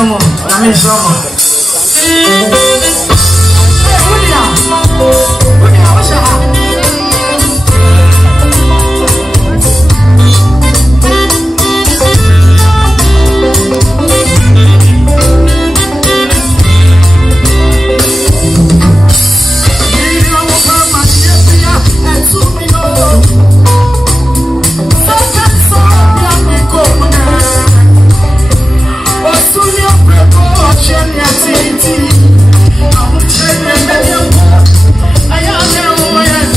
Come on, let me show you. I am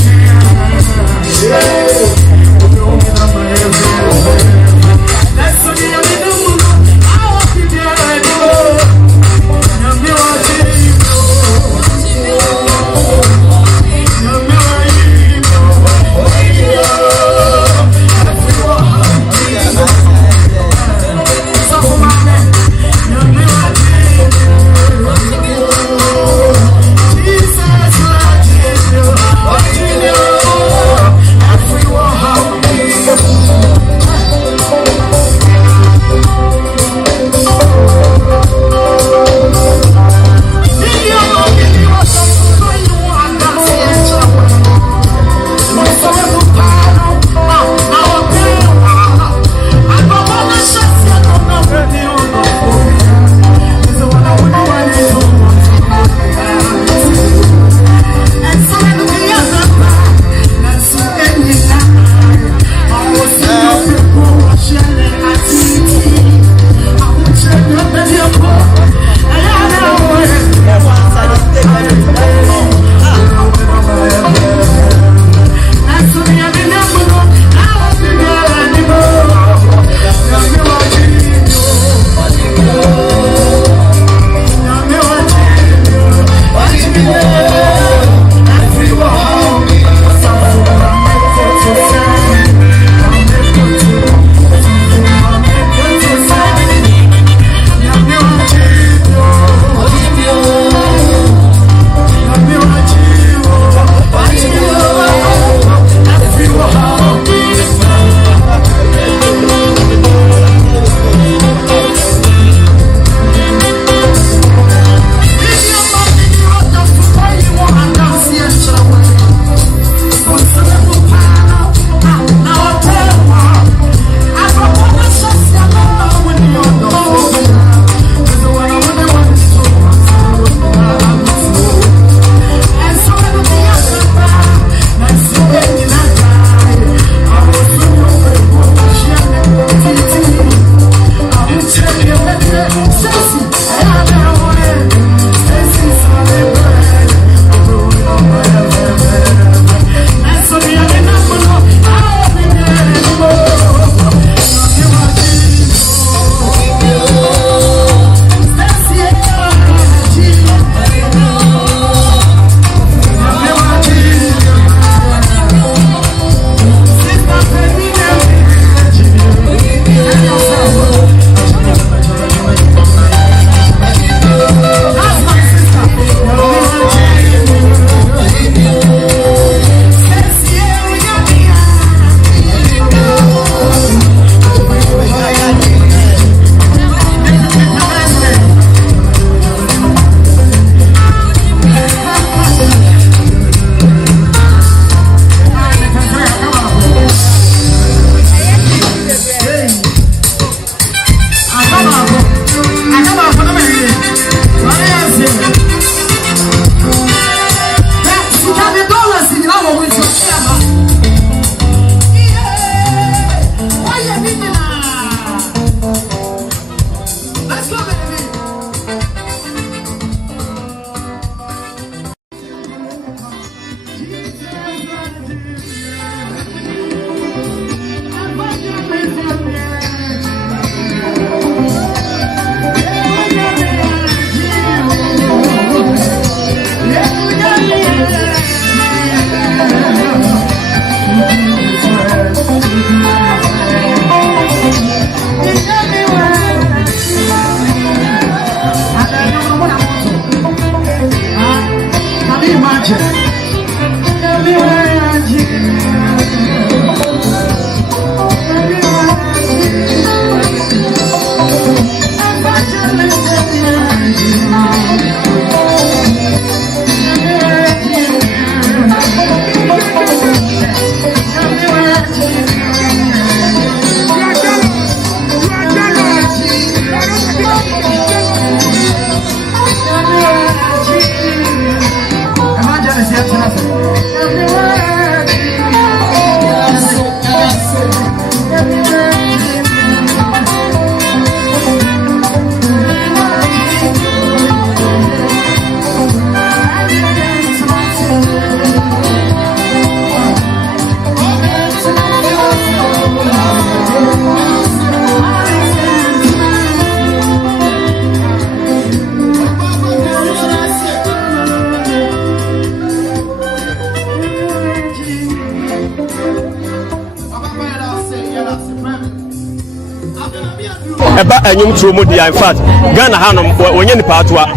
eba enyum tuomo dia in fact Ghana hanom wonye nipa atoa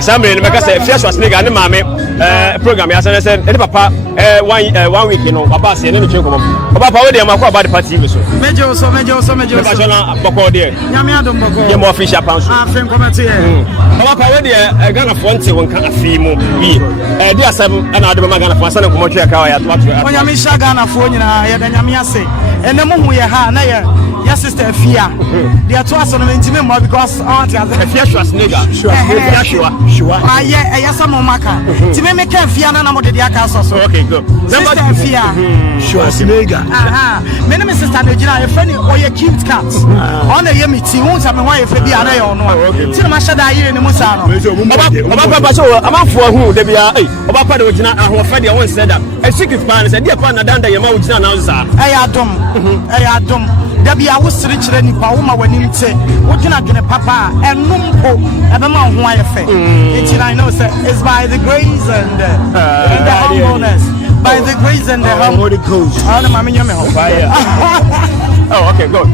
samre ne meka say Afia Schwarzenegger ne maame program ya say ene papa 1 week no baba say ne no chenko baba pa we dey makwa about the party so mejo so baba na boko dey nyame adom boko ye mo official panso afem comment here baba pa we dey Ghana fonte won kan afi mu bi di asem na ade ma Ghana fonte na komo twa ka ya to onyame sha Ghana fo nyina ye da nyame ase ene mo hu ye ha na ye your sister Afia. They are two us on the intimate because Afia Schwarzenegger. Sure. Yes, I'm on Maka. To make Afia and I'm on the Diakas. Okay, good. Sister Afia Schwarzenegger. My name is Sister Regina, a friend or your cute cat. On the Yemiti, won't have my wife for the other or no. Till my shadow here in the Musano. I'm for who they be about the original who fed your own said that a secret plan is a dear partner down the Yamau now. I adom. Debi a was rich nipa wo ma wani nte wo gina gene papa enumpo ebe ma ho ayefe I know say it's by the grace and the humbleness by the grace and the Holy Ghost ma me nyame ho oh okay good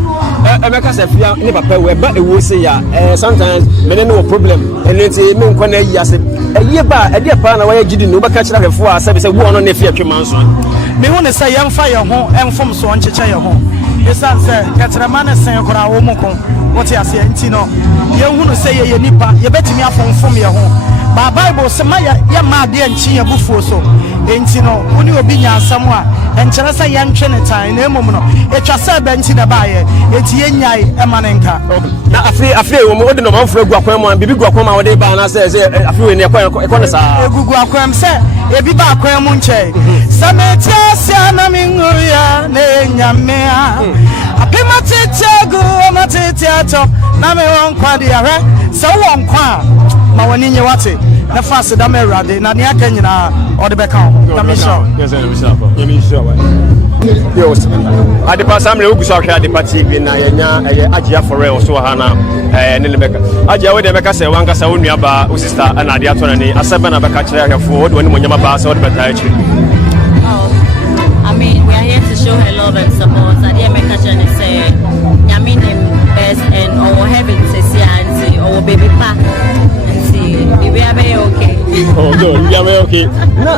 Emeka say Afia ni papa we ba e wo say ya sometimes me no problem eneti me nkwa na yi ase eye ba e dia pa na wa gidi no ba ka kira hwefo a say wo no na fi atwema nso me hu ne say yemfa ye ho enfom so ncheche ye ho Esan say Katraman sen kora wo moko what ya say ntino ye hu no say ye nipa ye betimi afonfom ye ho ba Bible say ma ye ma de nchi ye bufuo so ntino woni obi nya asam a enkere say ye ntwe ne tan na emom no etwa say ba nti na ba ye enti ye nyai e ma ne nka na afre wo mo odi no manfro gu akwan mu bibi gu akwan ma wo de ba na say afre we ne ekwa ne sa egugu akwan say ebi ba akwan mu nche sametia sia na minguya ne nyamea apima titego matitiato na me won kwa de ahwe se won kwa ma woni nye wate na fast da me rade na ne aka nyina o de beka na me sure yes me sure you me sure yo ade pa samre oguso ahwe ade pa TV na yenya Agyapong so ha na ne le beka Agya we de beka se wan kasa wonu aba o sister na ade ato na ni asaba na beka kire ahwefo woni monyama ba se o de beka achi I mean, we are here to show her love and support. I didn't make a chance to say, Yamin best and our heaven to see auntie or baby pa and see we are very okay. Oh no, we are very okay. No,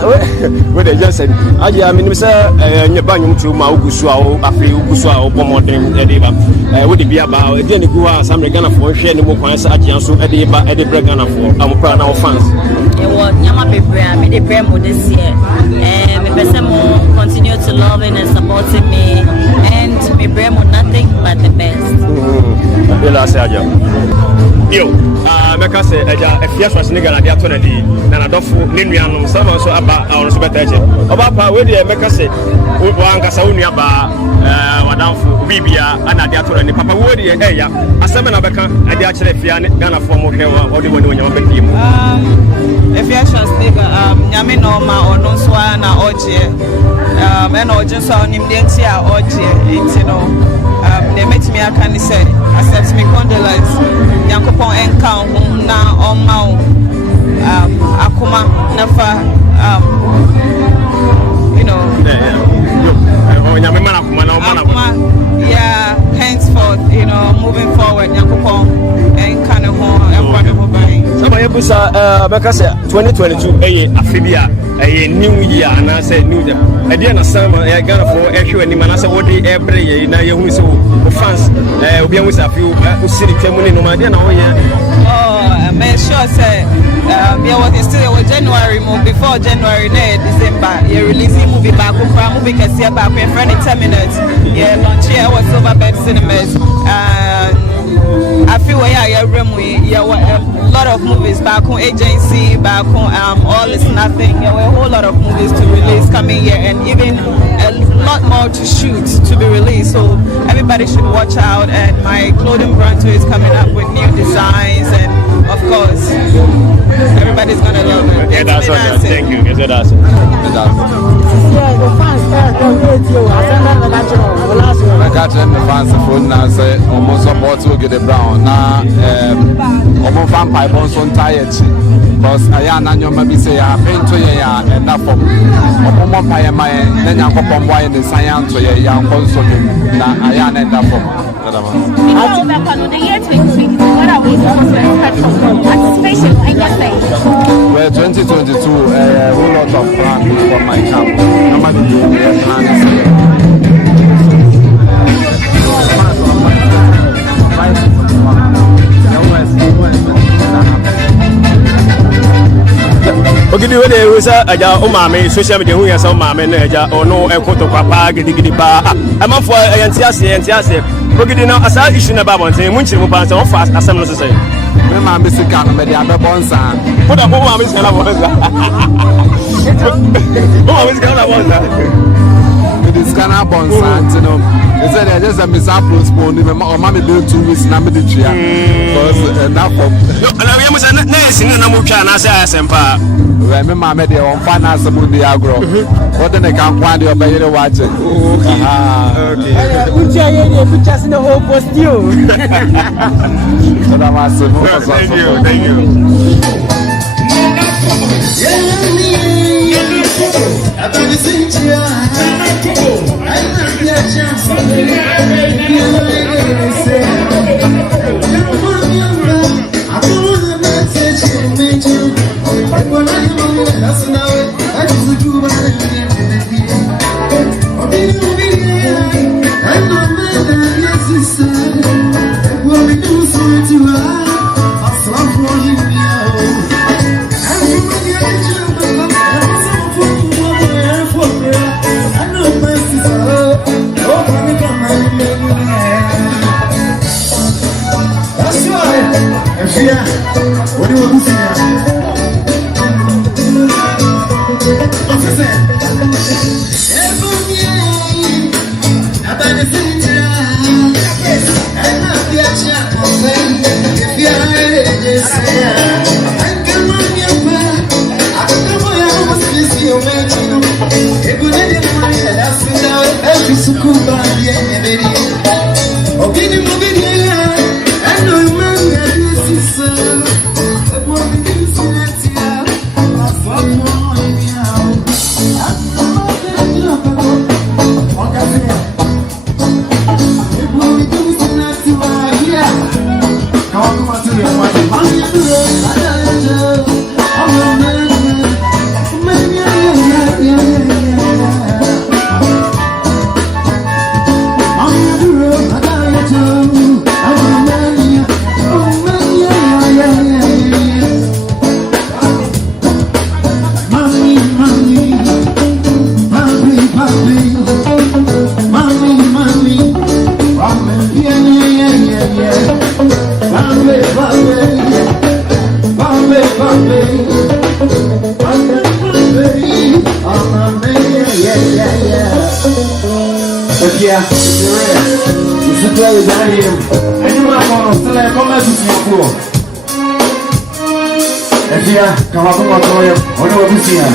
what they just said. I mean, sir, you bang to my Ugusua, Afri Ugusua, Pomodem, Ediba. Would it be about again? Go out some Ghana for sharing more points at Jansu, Ediba, Edinburgh Ghana for our proud our fans. It was Yama Pepe, I made a bremo this year. And my continue to loving and supporting me, and me bremo nothing but the best. Yo, make us say, Afia Schwarzenegger na dia to na di na na dofo ne nuanom sama so aba on so beta eche. Oba pa we dey make us say, wa nkasa wo nua ba madam for Bibia and Adiator and Papa Woody area. A seven of a Adiacher Fian, Ghana for Mokewa, or the one when you're with him. Afia Schwarzenegger, Yaminoma or Nonswana Oje, and or just on him, Dentia Oje, you know. They met me, I can say, accept me condolence, Yankopon and Count, now on Mount Akuma, Nafa, you know. Yeah, henceforth, you know, moving forward, Yankopon and Kanahon and Wonderful. Somebody puts 2022 Afia new year and I said new year. I didn't summer I got for issue and man I said what day every year now you so fans we with a few city community no matter now oh man sure say there was still January before January December you releasing movie back movie can see back in 10 minutes yeah launch here was over bed cinemas I feel a lot of movies back on agency, back on All Is Nothing. There were a whole lot of movies to release coming here, and even a lot more to shoot to be released. So everybody should watch out. And my clothing brand too is coming up with new designs, and of course, everybody's gonna love it. Yeah, that's right. Thank you. Yes, that's it. I got the fans phone now say almost support to get the brown now almost vampire bones on tired because I am not your maybe say I paint to ya and that for almost my then I come from why in the science to ya young console now I am and that for the year 2022 what are we supposed to expect from participation in your stage? Well 2022 a whole lot of plans for my camp normally we have plans okay, do it with a mammy, social media, who has a mammy, or no, a photo papa, giddy bar. I'm up for a Tiasi. Okay, now, as I issue about one thing, when she will pass on fast, as I'm not to say. My Mr. Ghana, the other bonsa. Put up one is going to want that. It is Ghana bonsa, you know. They said there's a misapproach phone, or mammy do 2 weeks, number the tree. Because enough of. And I was a nice in the Muchan, as I am. Remember, my dear, on finance about the agro. What then I can't find your baby watching. Okay. Which are you just in the whole post you? So that was thank you. Yeah. Afia Schwarzenegger. Anyone want to say come to see you? Afia, come on, on the Lucia.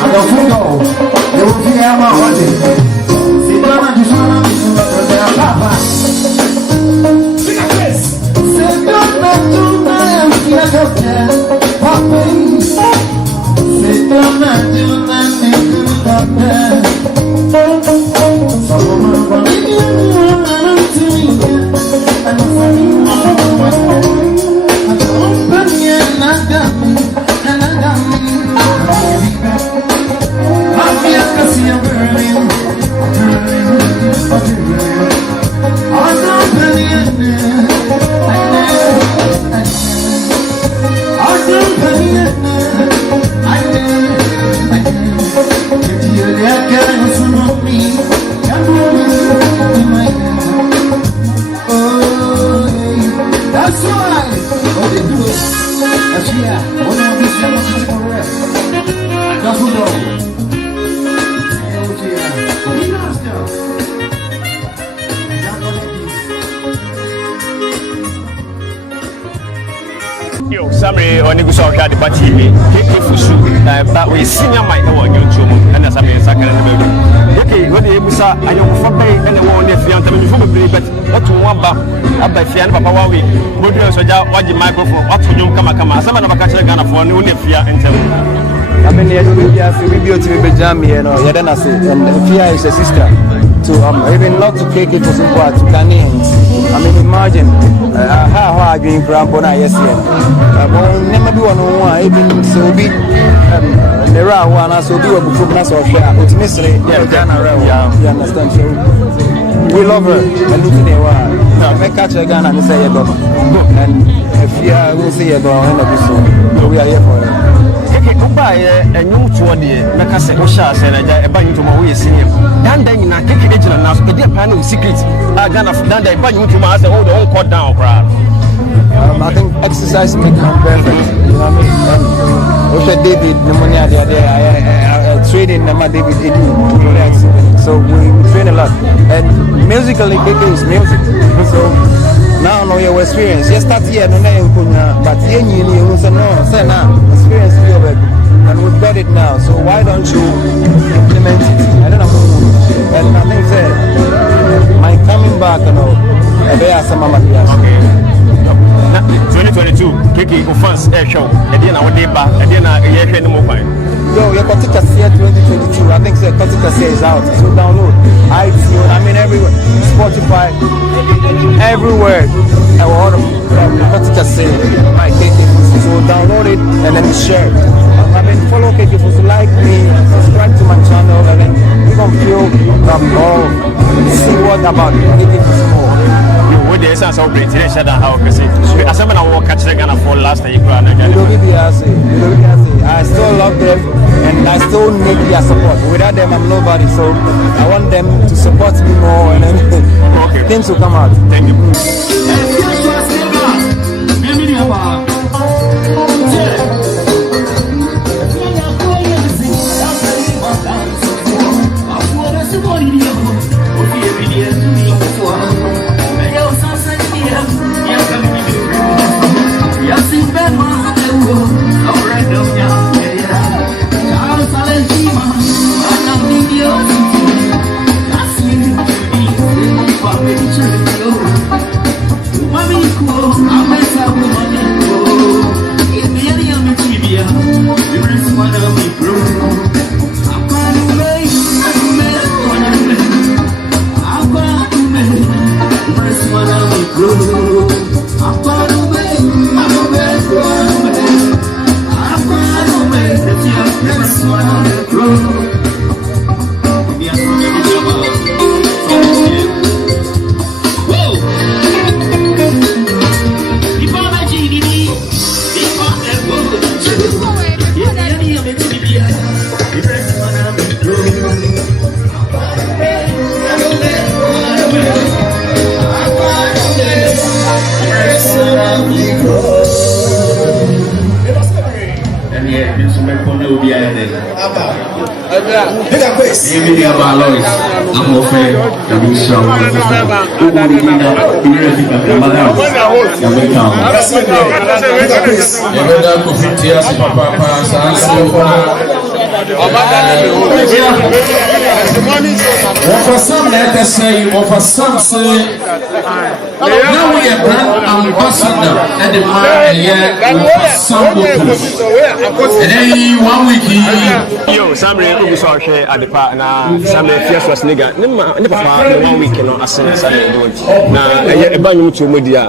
I don't know. They will see how much they don't understand. Papa. Summary on the Agradaa TV. But we senior might know on YouTube and as I mean, second in the building. Okay, when the Musa, I know for pay and the one if you want but what to one back by Fian Papa, we would also watch the microphone, what to do, come, some of the catcher Ghana for new Afia and tell. I mean, we beautiful Benjamin, you know, Yadana said, and Afia is a sister to even not to take it to support to Ghanaians. I mean, imagine how I been Grandpona yesterday. Never do one, even so big. There are one, I so do a book of Nassau share. It's mystery, yeah, you understand? So we love her, and look in the world. I catch a gun and say, and if you will see a dog, so we are here for her. Goodbye, and you to the Macassa, Osha, and I buy you to my way, senior. And then I take it and ask the dear panel secrets. I got enough done, I buy you to my own court down crowd. I think exercise makes me perfect. You know what I mean? Osha David, pneumonia, I training David Edu. So we train a lot. And musically, KK is music. So now I know your experience. You start here, no name, but you say no, say now, experience your and we've got it now. So why don't you implement it? I don't know. And I think that my coming back, you know, there are some okay. 2022, KK fans air show. And then our day back, and then I no more fine. Yo, your Computerman 2022. I think the Computerman is out. So download iTunes. I mean everywhere. Spotify. Everywhere. I want Computerman. My KK. So download it and then share it. I mean follow KK. So like me, subscribe to my channel, and then we gonna feel see what about KK more. With the essence of British, they said how can say. As I'm gonna walk catch the Ghana for last year. I still love them and I still need their support. Without them, I'm nobody. So I want them to support me more and then things will come out. Thank you. I'm ne obi ayɛ dɛ ɛmi ni aba Lois amɔfɛ ɛmi nhyira wo ogun ni na ìrẹ fi kakra ma náà yàgbé kan ɛbɛ da kofi ti ase papaapa saa nso wɔfa sam na ɛkɛsɛ yi wɔfa sam sɛ na woyɛ brand ambassador ɛde ma ɛyɛ wɔfa sam bottles ɛnɛ yi 1 week yi yo samre ogu so ahwɛ adepa na samre Afia Schwarzenegger ne papa ne 1 week no asene samre do na ɛyɛ ɛba nyum to modi a ha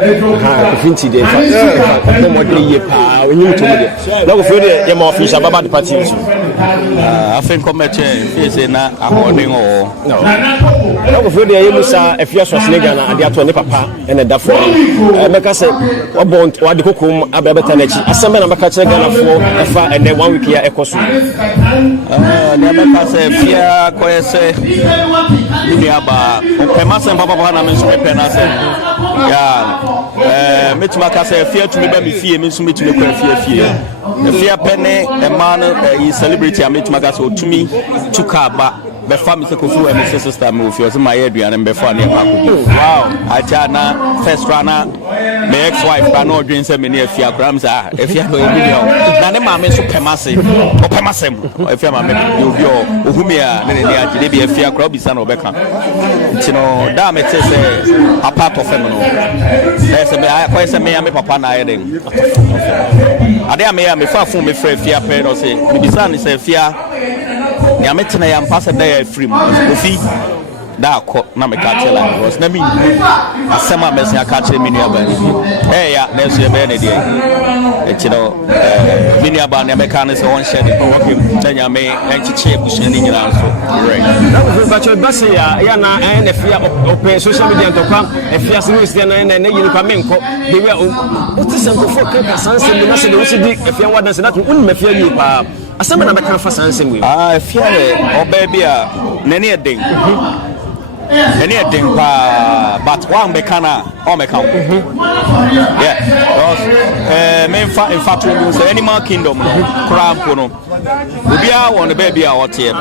kofinti de fa ko modi ye pa nyum to modi na ko fo de ye ma official baba de party so afen commerce fese na according o no na ko fo de ye musa Afia Schwarzenegger na ade ato ne papa ene da fo meka se obon wade kokom abebeta na chi asem na meka che Ghana fo efa ene 1 week ya ekoso ne meka se Afia koyese ni aba opema se papa na me so pepe na se ya metuma ka se Afia tumi ba me fie me so metumi ko Afia pene e man e celebrity a metuma ka se otumi tuka ba be family se ko fu e sister me ofio se my aduane be fa ne akoko wow acha na first runner my ex-wife ba no odwen se me ne Afia kram sa Afia ko e million na ne ma me so pema se o pema se mu Afia ma me obi o ohumi a ne ne agide bi Afia kra bi sa na obeka ntino da me te se apart of them no se me ko se me ya me papa na ayeden ade a me fa fun me frɛ Afia pɛ no se me bisa ne se Afia ni ametena ya mpasa da ya free ofi da akọ na me ka chela was na mi asema mesi aka chele mi nua ba ni ya na so ye be na dia chelo mi nua ba na me ka ne se won share the work na nya me enchiche bushani ni nyina so right na ko ba che base ya na na Afia open social media to kwam Afia se no sia na yini kwa menko de we o ti se ko fo ka sanse mi na se de wo di Afia wadan se na to un Afia yi pa asema na be kan fa sanse mi Afia oba bia nene eden nene eden pa but one be kana o me kan yeah because me in fact we say animal kingdom no crab no obia won the baby a wote ye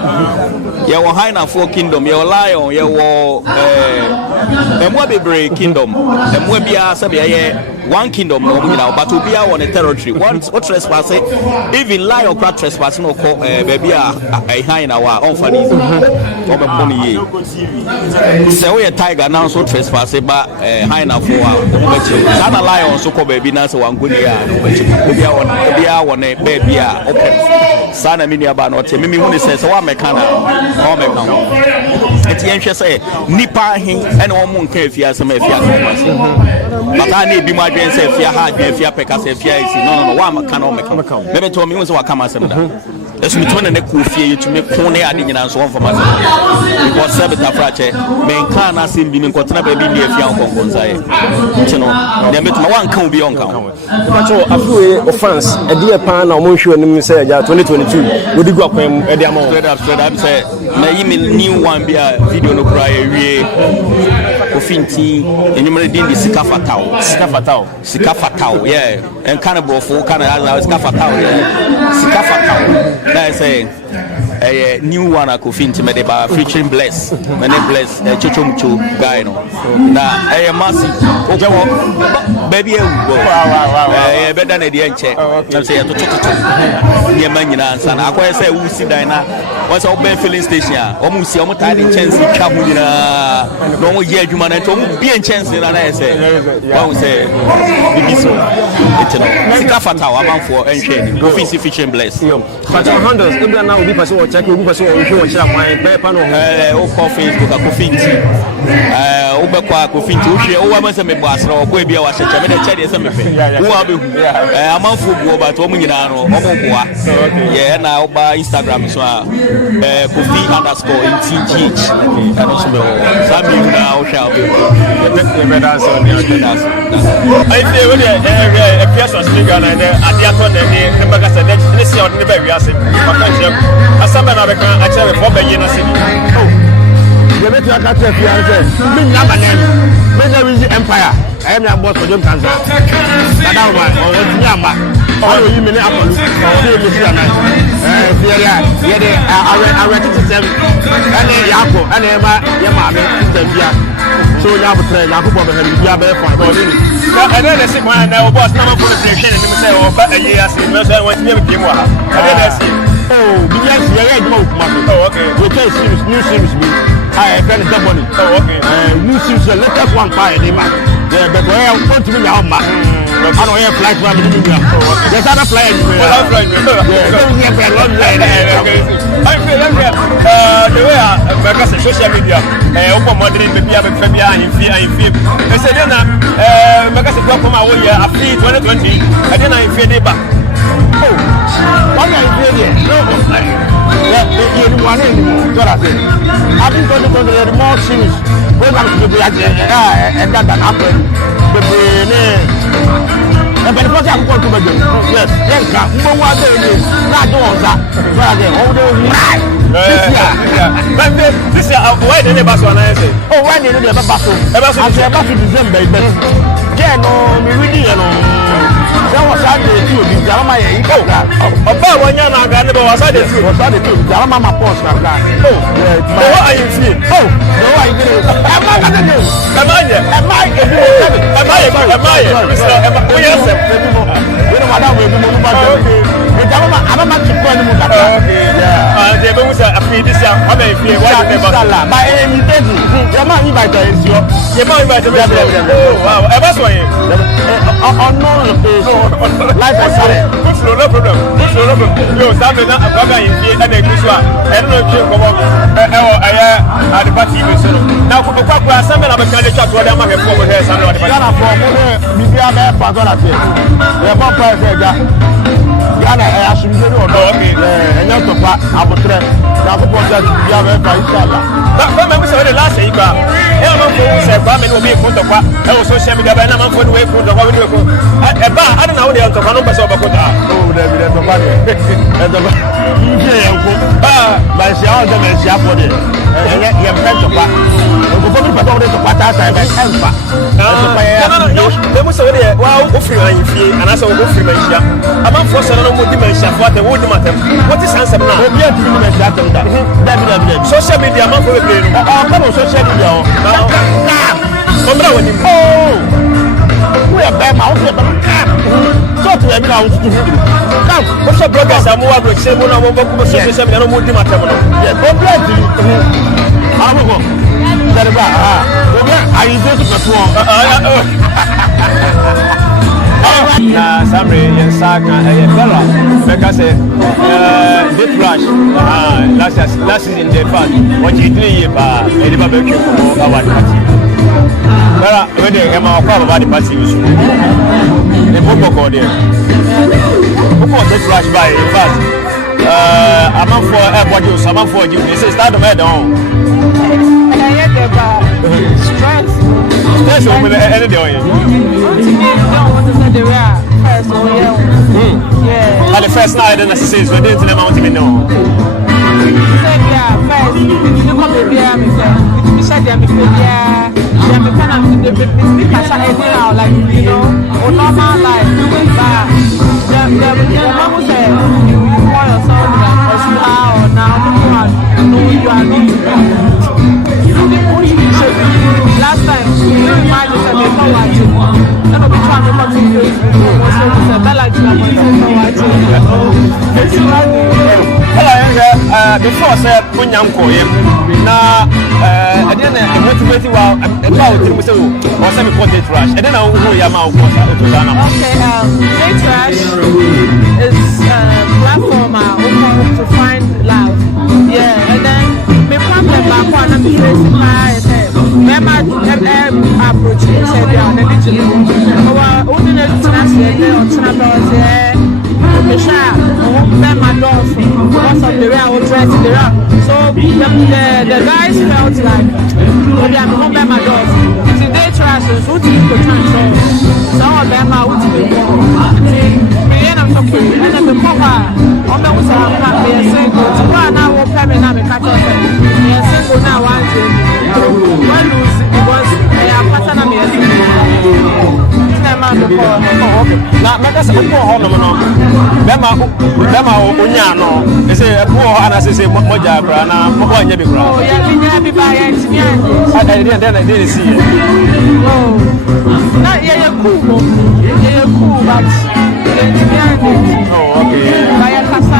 wo hyena for kingdom ye wo lion ye wo emwa bebre kingdom emwa bia sabe ye one kingdom no mugina but obia won the territory once what trespass even lion crab trespass no ko baby a hyena wa on fa ni o be poni ye se we tiger now so trespass ba hyena for a sana lion so ko baby na se wanguni ya obia won baby a open sana mini aba no te mimi huni se wa mekana o mekan eti enhwe se nipa hin ene wo mu nka Afia se ma Afia baba na ebi mu adwen se Afia ha adwen Afia peka se Afia isi no wa mekana o mekan bebe to mi hu se wa kama se da esu mi to na ku fie yetumi ko ne ade nyina so won ma se because sabita frache men kan na sim bi min ko tena ba bi ni Afia konkon sai ntino de metuma wan kan obi on kan Pacho afuwe offense edie pa na omo hwe nim se ja 2022 odi gu akwam edi ama straight up say na yimi new one bi a video no kura ewie ofinti enyumre din di sika fatao yeah en kana brofo kana sika fatao yeah sika fatao na say new one akofinti me de ba featuring bless me ne bless chochomcho guy no na masi ojo baby wow better na die nche na say to nye manyina ansa na akoye say wusi dan na what's up ben filling station o mu si o mu tade chance twa mu nyina no mo ye adwuma na to mu bie chance na na say won say bibi so etino sika fatawa amanfo enhwe ni office featuring bless but handles ibia na obi person o check obi person o hwe o share kwan be pa no o ko Facebook akofinti o be kwa akofinti o hwe o wa mase me bo asra o ko ebia wa cheche me de che de se me fe wo abehu amanfo buo ba to mu nyina no o mo boa yeah na o ba Instagram so Kofi_TGH and also Sami na o shall be the better so I say when Afia Schwarzenegger na Agyapong na ne baga se ne si on ne ba wiase maka njem asaba na beka a chere for bayi na sini the better aka che fiance me na banem me na win empire I am your boss for Jom Tanzania that one o ti amba o yi me ne apolu o dey me see na system and Yako and Emma system. So you have a train, I hope you have a and then I see my boss number for the station and say, oh, but a year, I went to give you. And then I see, oh, yes, oh, okay. We can see new series. I have the money. Oh, okay. New series, let us one by the man. Yeah, but I want to be our man. I don't have flight from the India. There's other flight. I'm feeling the way because social media, open modern, maybe I have a Fabia and feel. I said, because it's from our year, I feel 2020, I didn't feel it back. Oh, what I feel it? No, one anymore. I've been talking about the more serious. When I'm to be at and that happened. But because I'm going to be yes, one day, not doing that. But this is why they never saw an answer. Oh, why did they never battle? I'm about to December. Yeah, no, we really, that was how they do it. Jama, about 1 year now, I never was how they do it. Jama, my post now. Oh, what are you seeing? Oh, no, I didn't. Am I going to do? Am I? We don't want to move back. I'm not to go anymore. Okay, yeah. They don't say, I feel this. I'm a fear. Why are they about? By any day, you're not invited. You're not invited. Oh, wow. I was why. Life is hard. No problem. Yo, stand up. I'm going to fear and a good one. I don't know if you come up. I the party. Now, something I'm going to chat to them. I'm going to go here. Something I'm going to be a father. We're not perfect. Ghana, I should be okay. And you're to pass. I will try. Now, the process you have a but remember, the last year, Elman will be a photo. I was social media, and I'm going to wait for the one. I don't know the other one. Oh, there be the money. But she all the men, she have for it. And yet, you have friends of that. They must say, well, go free and I saw go free. I'm not forced on more dimension for the wood matter. What is answer now? Social media, I'm not going to play. I'm on social media. Oh, we are bad mouth. Talk to them now. Come, what's your brothers? I'm more going to say, I won't go to social media. I don't want to matter. Yeah, go bless you. I will go. I use this na Samre Yensaka Fella because this rush last season they fought what you 3 years ba e ba be twe ko award party bara we dey e ma kwa ba the party use e popo ko there popo this rush by in fact among for airport use among for you they say start the head on stress over the end of the day. Yeah. The first night, and I say, so didn't the mountain know. Yeah, first, you come to be a like, you know, or normal life. But the mom said, you call yourself a star or now, you are not. Last time, you imagine that they don't watch it. They're not trying to come to Facebook. So Bella before I said, Punyanko, now, I didn't motivate you about it. Was a portrait trash. And then I will go Yama. Okay, Day Trash is a platform to find love. Yeah, and then me problem back one and be facing my Mema approach said they are the digital. Our ordinary translate or translate the shop, Mema doors because of the real dress in the rock. So the guys felt like they are become Mema doors. Today trash is what you could transfer. Some of them are what you and I'm talking, and then the cover on the was a single. So now we're coming now, we can't single now. One lose because I am partner me. Now, because people ho no no bema onya no they say people ho ana say moja kra na mo anya bi kra oh yeah bi nya bi ba ya ntimi ande then see oh na yeah cool but oh okay ba ya kasa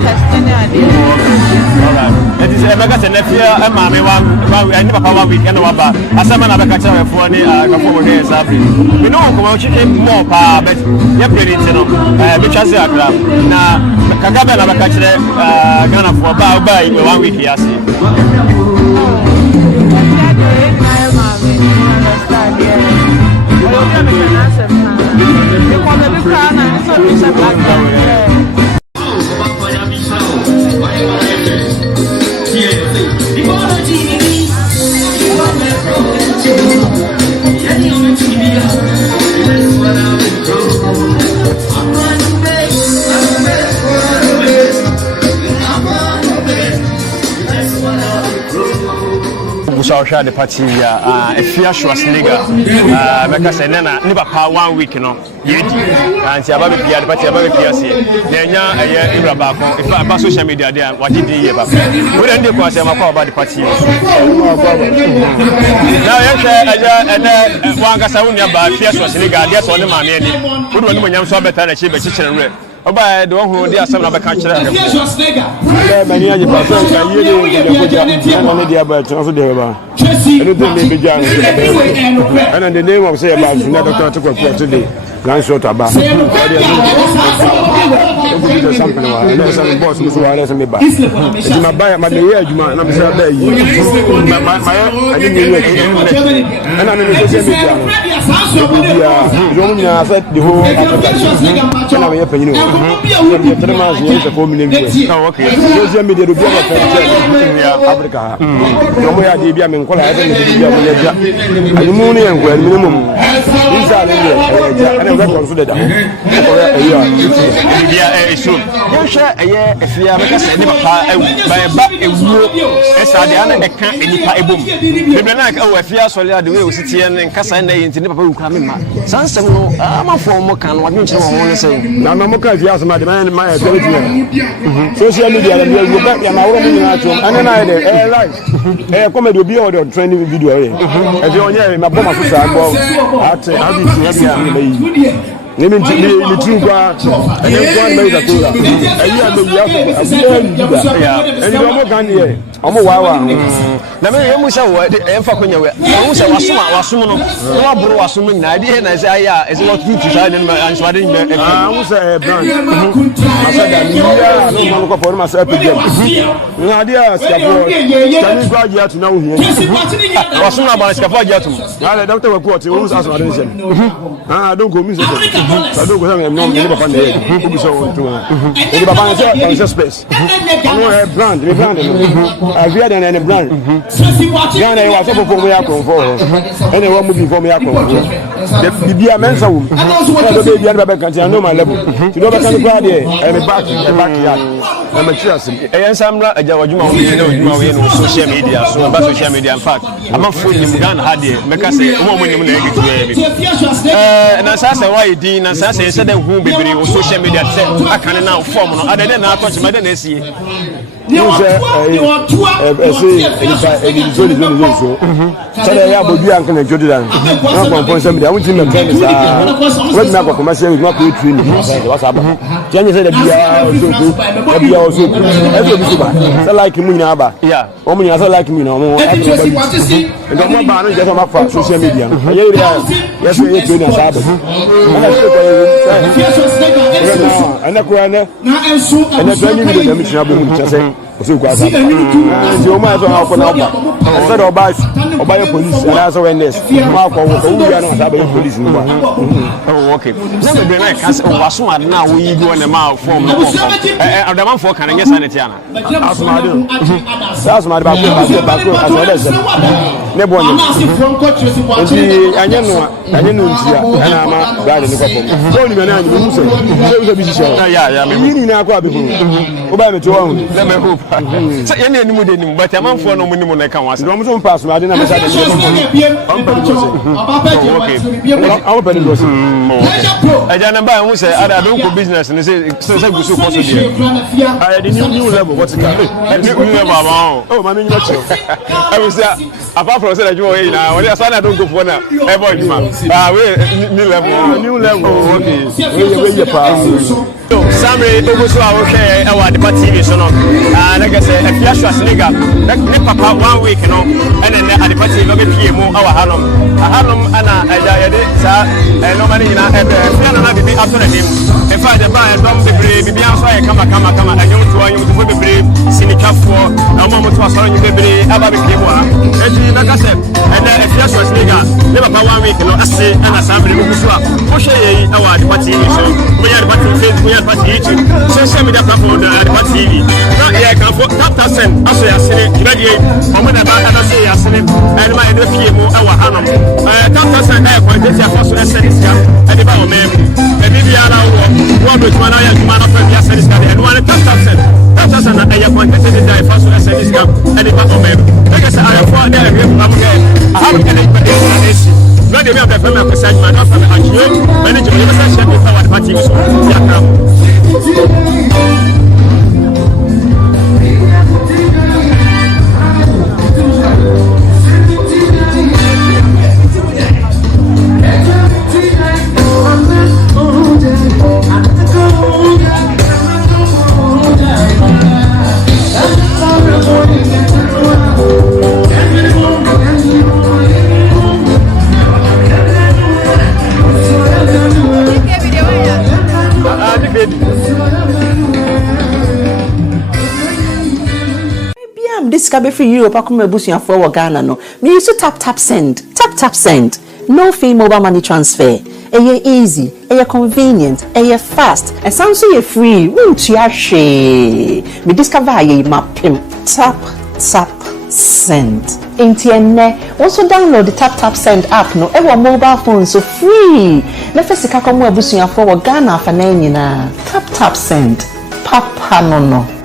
testing ade alright it is mega senefia e ma me wa ani papa wa weekend wa ba asema na beka cha wefo ni akafo mo dey sabri we know ko ma chiche more pa but ye predict no be chase akra na kagabe na beka chire Ghana for ba 1 week yasi Busha the party Afia Schwarzenegger because nena ni papa 1 week no yedi anti ababe pia the party ababe pia se nenya eye ibra ba ko ifa social media there wadi dey here papa we dem dey ko say makwa about the party now yes aja ene wanga sa unia ba Afia Schwarzenegger dey so ne ma me ni we do nyam so beta na chi be chi chere oba de wo dey asem na be ka chere Afia Schwarzenegger many aje pa so ka yede wo de ko ja na ne dia ba so de ba enu de me be jan and the name of say about na doctor to ko today grand shot aba something wa na say boss so wa say me ba e ma ba ma de ye adwuma na me say ba yi ma ani ni we ana me so say me dia yo mu nya say the whole Africa na me panyin o the 3 months you say 4 million oh okay social media do be Africa yo mo ya de bia me nkola ya de bia mo ya bia ani mu ne enko ani minimum isa ne ye we consider that bia so you share Afia because any papa ba ewuo esa de ana eka enipa ebom bebe na ka Afia sole de we ositi en nkasa na yenti ne papa wukra me ma sansem no amafo mo kan wadwen kire wo ne say na ma mo ka Afia so ma de ma ya social media la we go back ya na wo mo na atom ana na de live comedy obi o de trending video e onye ma bo ma so sa bo ate abi ti ya bi Nimi ni truga and then one made a cola. Ayi ame ya so ya. Eni omo kan ye. Omo wa. Na me yemu sha wo emfa konya we. Omo sha wasum no. No aburo wasum nyina de na say aya is what you to say na answade nyina. Omo say brand. Masada ni ya no man ko for ma say pegem. Na dia skapo. Tani gwa ji atu na wo hie. Wasum na ba skapo ji atu. Na le doctor report wo us aswade nse. Don't go miss it. So don't go say no me papa na ye. Obi so won tuma. Obi papa na say space. No brand, we brand no. Avia than any brand. Ghana you are so for me akon any one movie for me akon. The bia mensa wo. So the bia ba kan I know my level. You know ba kan go there and back yard. I'm a cheers. E samra ajawajuma wo ni ojuma wo no social media so about social media in fact I'm a full in Ghana had there make say o mo nim na e gitu na sa say why din na sa say say hu bebere o social media say akane na form no adede na atouch me de na esie you say so there ya bodu an kan jodi dan na kon pon say media wonti na kan sa we na ko commercial we na ko training what's up janye say the bia so every bi so ba say like mu nyina ba yeah o mu nyina say like mu na o ndo mo ba no just ma fa social media ye ire yes we training sa ba ana ko ana training video da mi china bo mu say so go asa o ma so ha ko na ba instead of oba police and as awareness ma ko wo ya no sa ba police ni ba oh okay na be na ka se waso ade na wo yi bi wona ma form no adaman for kan nya sanity ana asmado ba ko asmado se ne bo nya ndi anya no ntia ana ma ba de ni ko fom so ni me na ni mu se so bi sisi ya me ni na ko abefu o ba me to wa hu na me hope so ye ne ni mu de ni but aman for no mu ni mu na kan wase do mo so pass ma de na me sa de okay I'm very good. number who say I don't go business and say so go so possible. I the new level what's it new level oh my new level. I will say apart from say that you now when I say I don't go for now ever new level okay so Samre to go so okay our Depa TV so no like I say Afia Schwarzenegger ne papa 1 week no and then at Depa TV no be PM our hanom ana ayade sa no mani na Afia na be after him in fact the buy dom be be so ay kama anyum to be sinikafo na mo to asoro nyu be aba be PM a enti na ka say and then Afia Schwarzenegger ne papa 1 week no ase ana Samre go so a wo hwe yi our Depa TV so we ya Depa TV social media platform Depa TV. Now here can for top percent as you say ready o me na ba na say ya say and my dey PM our hanom top percent quantity for so essence ya and ba o me e bi ara wo do tuma na ya tuma na fa ya say and one top percent na ya quantity dey for so essence ya and ba o me like say I for there I have any explanation. Not the way of the family message, man, not from the Agyapong, manager, the message that we forward party. This can free Europe. I come busuya for Ghana no. Me use tap send. No fee mobile money transfer. Easy, convenient, fast. And sounds so free. Won't you share? Me discover ye map tap send. Intienne also download the tap send app no. Ewa mobile phone so free. Na first ka come busuya for Ghana for na tap send. Papa no.